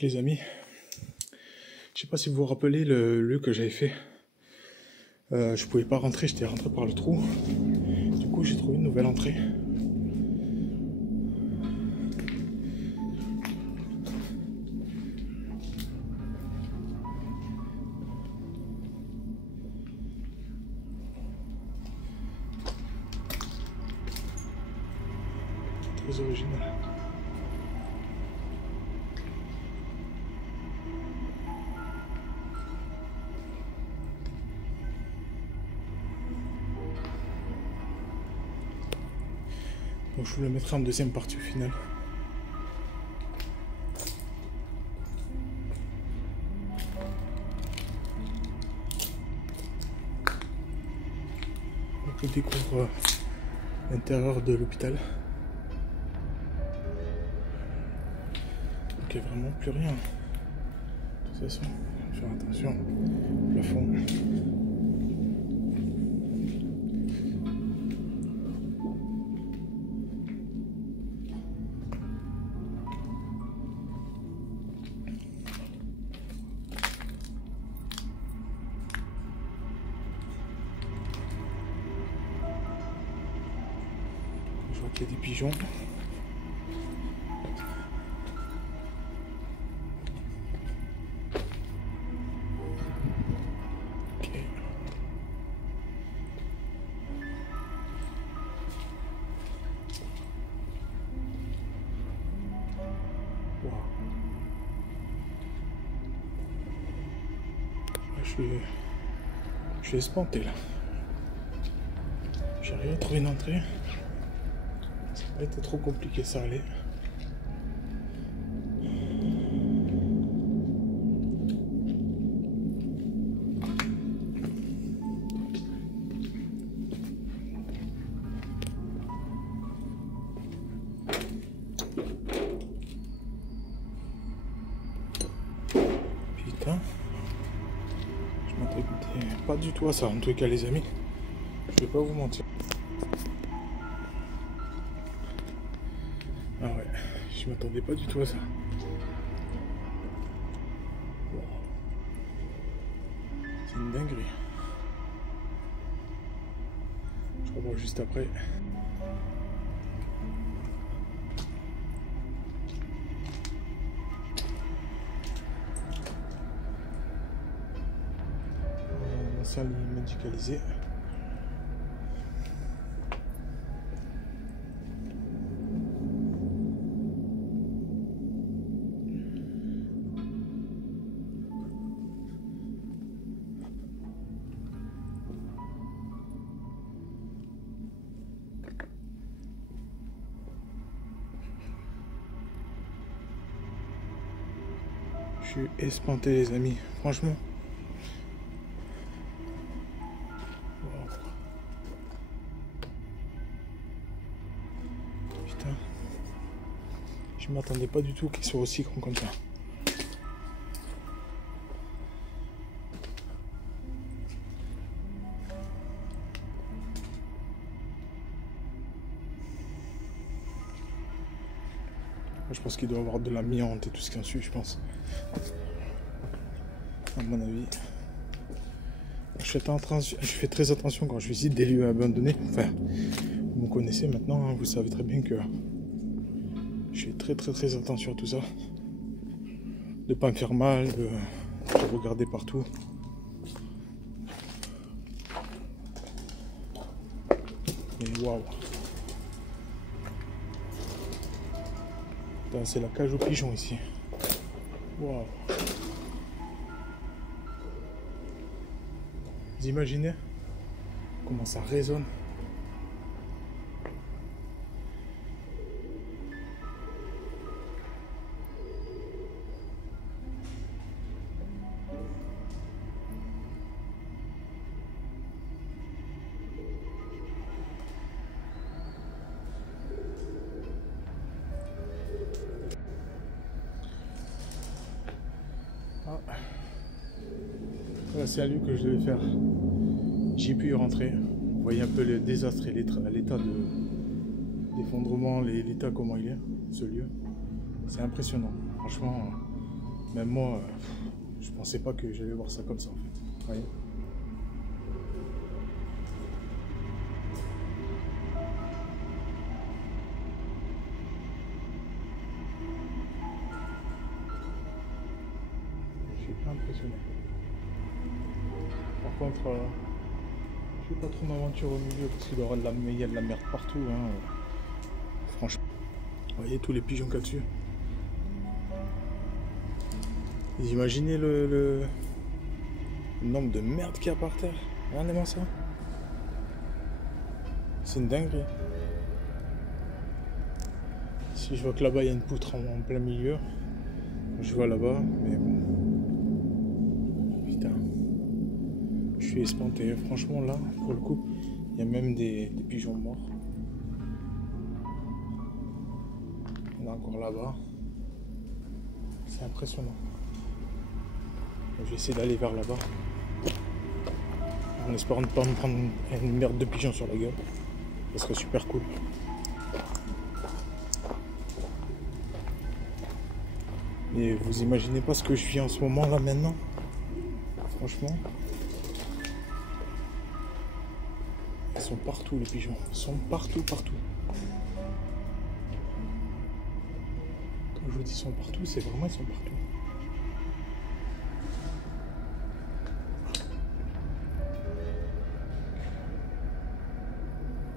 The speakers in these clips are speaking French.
Donc les amis, je sais pas si vous vous rappelez le lieu que j'avais fait. Je pouvais pas rentrer, j'étais rentré par le trou. Du coup j'ai trouvé une nouvelle entrée. Très original. Donc je vous le mettrai en deuxième partie au final. Donc je découvre l'intérieur de l'hôpital. Donc il n'y a vraiment plus rien. De toute façon, faire attention au plafond. Je vois qu'il y a des pigeons. Ok. Wow. Je suis espanté là. J'ai rien trouvé une entrée. Ça n'a pas été trop compliqué, ça allait. Putain. Je m'attendais pas du tout à ça, en tout cas les amis. Je vais pas vous mentir. Ah ouais, je m'attendais pas du tout à ça. Wow. C'est une dinguerie. Je revois juste après. La salle médicalisée. Je suis espanté les amis, franchement. Wow. Putain. Je m'attendais pas du tout qu'il soit aussi grand comme ça. Je pense qu'il doit y avoir de l'amiante et tout ce qui en suit, je pense. À mon avis. Je fais très attention quand je visite des lieux abandonnés. Enfin, vous me connaissez maintenant, hein, vous savez très bien que je fais très attention à tout ça. De pas me faire mal, de regarder partout. Et waouh! C'est la cage aux pigeons ici. Waouh! Vous imaginez comment ça résonne? Ah. Voilà, c'est un lieu que je devais faire. J'ai pu y rentrer. Vous voyez un peu le désastre et l'état d'effondrement, l'état comment il est, ce lieu. C'est impressionnant. Franchement, Même moi, je pensais pas que j'allais voir ça comme ça en fait. Vous voyez ? Je suis pas impressionné. Par contre, je vais pas trop m'aventurer au milieu parce qu'il y aura il y a de la merde partout. Hein. Franchement. Vous voyez tous les pigeons qu'il y a dessus. Vous imaginez le nombre de merde qu'il y a par terre. Regardez-moi ça. C'est une dinguerie. Si je vois que là-bas il y a une poutre en plein milieu, je vois là-bas, mais bon. Putain. Je suis espanté. Franchement là, pour le coup, il y a même des pigeons morts. Il y en a encore là-bas. C'est impressionnant. Je vais essayer d'aller vers là-bas. En espérant ne pas me prendre une merde de pigeons sur la gueule. Ça serait super cool. Et vous imaginez pas ce que je vis en ce moment là maintenant. Franchement. Ils sont partout les pigeons. Ils sont partout. Quand je vous dis ils sont partout, c'est vraiment ils sont partout.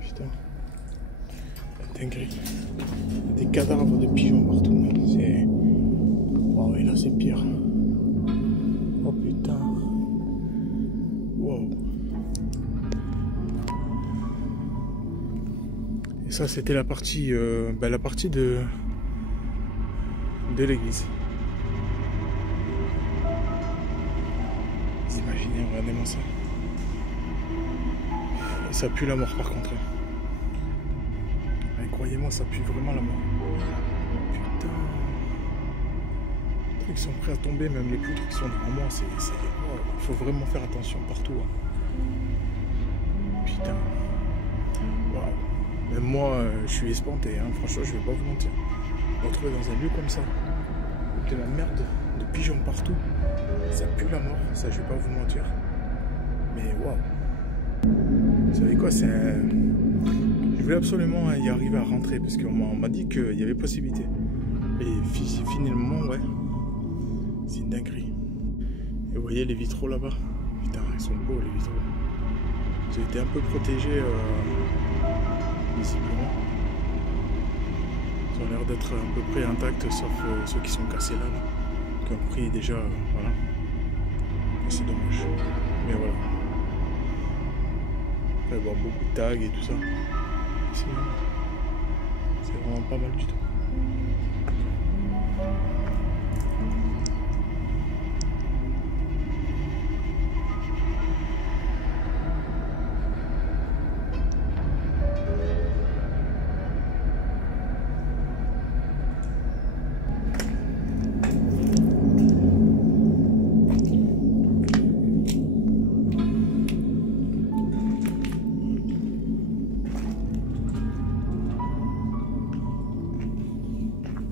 Putain. La dinguerie. Des cadavres de pigeons partout. C'est... Oh oui, là c'est pire. Oh putain. Wow. Et ça c'était la partie de l'église. Vous imaginez, regardez-moi ça. Et ça pue la mort par contre. Et croyez-moi, ça pue vraiment la mort. Putain. Les trucs sont prêts à tomber, même les poutres qui sont devant moi. Il faut vraiment faire attention partout. Hein. Putain. Waouh. Même moi, je suis espanté. Hein. Franchement, je vais pas vous mentir. Me retrouver dans un lieu comme ça, de la merde, de pigeons partout, ça pue la mort, ça je vais pas vous mentir. Mais waouh. Vous savez quoi, c'est un... Je voulais absolument y arriver à rentrer parce qu'on m'a dit qu'il y avait possibilité. Et finalement, ouais, c'est une dinguerie. Et vous voyez les vitraux là-bas, putain, ils sont beaux les vitraux. Ils ont été un peu protégés visiblement. Ils ont l'air d'être à peu près intacts, sauf ceux qui sont cassés là, qui ont pris déjà, voilà. C'est dommage. Mais voilà. Il va y avoir beaucoup de tags et tout ça. C'est vraiment pas mal du tout.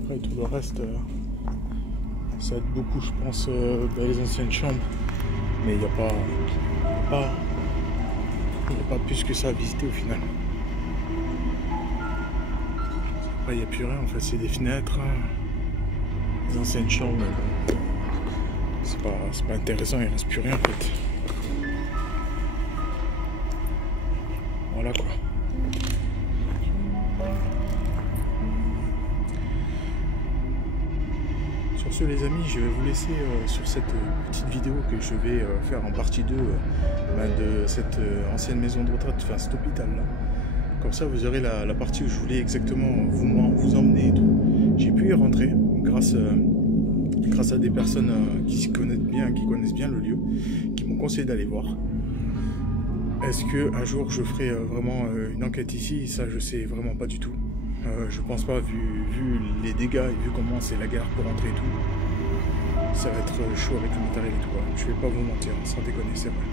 Et tout le reste, ça va être beaucoup, je pense, les anciennes chambres. Mais il n'y a pas plus que ça à visiter au final. Après, il n'y a plus rien en fait, c'est des fenêtres, les anciennes chambres. Mais bon, c'est pas intéressant, il ne reste plus rien en fait. Voilà quoi. Sur ce les amis, je vais vous laisser sur cette petite vidéo que je vais faire en partie 2 de cette ancienne maison de retraite, enfin cet hôpital là. Comme ça vous aurez la partie où je voulais exactement vous emmener et tout. J'ai pu y rentrer grâce à des personnes qui connaissent bien le lieu, qui m'ont conseillé d'aller voir. Est-ce que un jour je ferai vraiment une enquête ici? Ça je sais vraiment pas du tout. Je pense pas, vu les dégâts et vu comment c'est la guerre pour rentrer et tout, ça va être chaud avec le matériel et tout quoi. Je vais pas vous mentir, sans déconner, c'est vrai.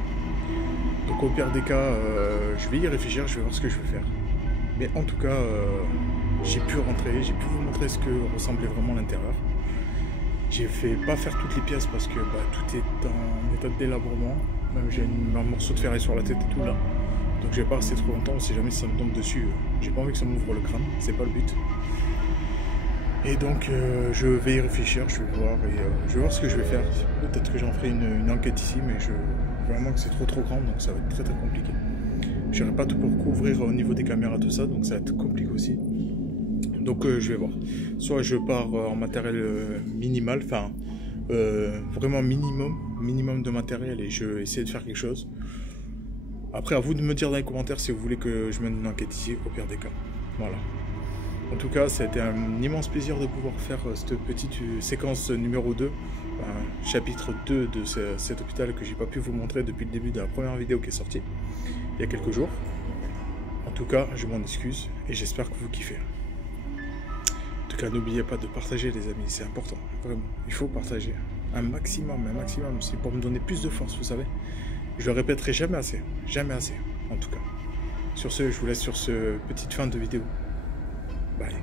Donc au pire des cas, je vais y réfléchir, je vais voir ce que je vais faire. Mais en tout cas, j'ai pu rentrer, j'ai pu vous montrer ce que ressemblait vraiment l'intérieur. J'ai fait pas faire toutes les pièces parce que tout est en état de délabrement. Même j'ai un morceau de ferraille sur la tête et tout là. Donc je vais pas rester trop longtemps, si jamais ça me tombe dessus. J'ai pas envie que ça m'ouvre le crâne, c'est pas le but. Et donc je vais y réfléchir, je vais voir et je vais voir ce que je vais faire. Peut-être que j'en ferai une enquête ici, mais vraiment que c'est trop grand, donc ça va être très compliqué. Je n'aurai pas tout pour couvrir au niveau des caméras, tout ça, donc ça va être compliqué aussi. Donc je vais voir. Soit je pars en matériel minimal, enfin vraiment minimum de matériel et je vais essayer de faire quelque chose. Après, à vous de me dire dans les commentaires si vous voulez que je mène une enquête ici, au pire des cas. Voilà. En tout cas, ça a été un immense plaisir de pouvoir faire cette petite séquence numéro 2, chapitre 2 de cet hôpital que j'ai pas pu vous montrer depuis le début de la première vidéo qui est sortie, il y a quelques jours. En tout cas, je m'en excuse et j'espère que vous kiffez. En tout cas, n'oubliez pas de partager les amis, c'est important, vraiment. Il faut partager un maximum, c'est pour me donner plus de force, vous savez. Je le répéterai jamais assez, en tout cas. Sur ce, je vous laisse sur cette petite fin de vidéo. Bye.